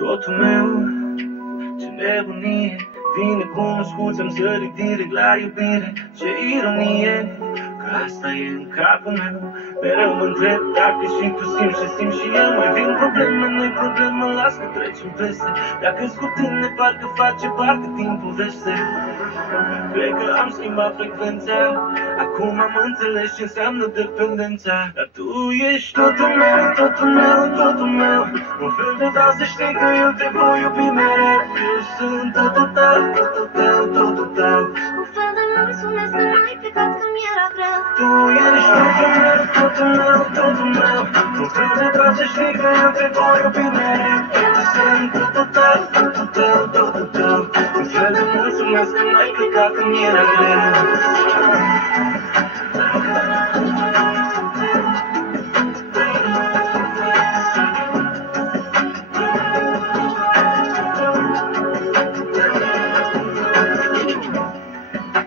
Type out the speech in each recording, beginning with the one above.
Totul meu, ce nebunie. Vine cunoscut, să-mi sări direct la iubire. Ce ironie, că asta e în capul meu. Mereu mă întreb dacă și tu simți ce simt și eu. Mai vin probleme, nu-i problemă, las că trecem peste. Dacă-s cu tine, parcă face parte din poveste. Cred că am schimbat frecvența. Acum am înțeles ce înseamnă dependența. Dar tu ești totul meu, totul meu, totul meu. Un fel de vreau să știi că eu te voi iubi mereu. Eu sunt totul tău, totul tău, totul tău. Un fel de mulțumesc că n-ai plecat când mi-era greu. Tu ești totul meu, totul meu, totul meu. Un fel de vreau să știi că eu te voi iubi mereu. Eu sunt totul tău, totul tău, totul tău. Un fel de mulțumesc că n-ai plecat când mi-era greu.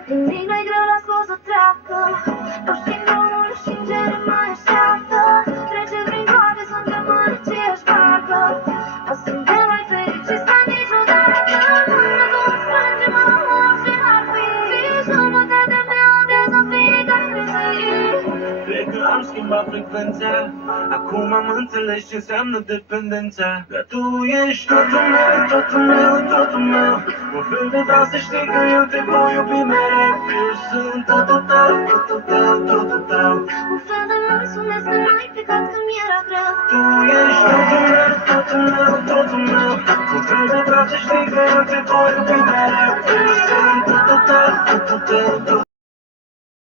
Nimic nu-i greu, las o să treacă. Roșii drumul și în gere mai așteaptă. Trece prin toate, suntem în aceeași parcă. O suntem mai fericiți ca niciodată. Mâna două strângem în orice ar fi. Jumătate de un dezafii care crezi. Cred că am schimbat frecvența. Acum am înțeles ce înseamnă dependența. Dar tu ești totul meu, totul meu, totul meu. Un fel de vreau să știi că eu te voi iubi mereu. Eu sunt totul tău, totul tău, totul tău. Un fel de mulțumesc că n-ai plecat când mi-era greu. Tu ești totul meu, totul meu, totul meu. Un fel de vreau să știi că eu te voi iubi mereu. Eu sunt totul tău, totul tău, totul tău.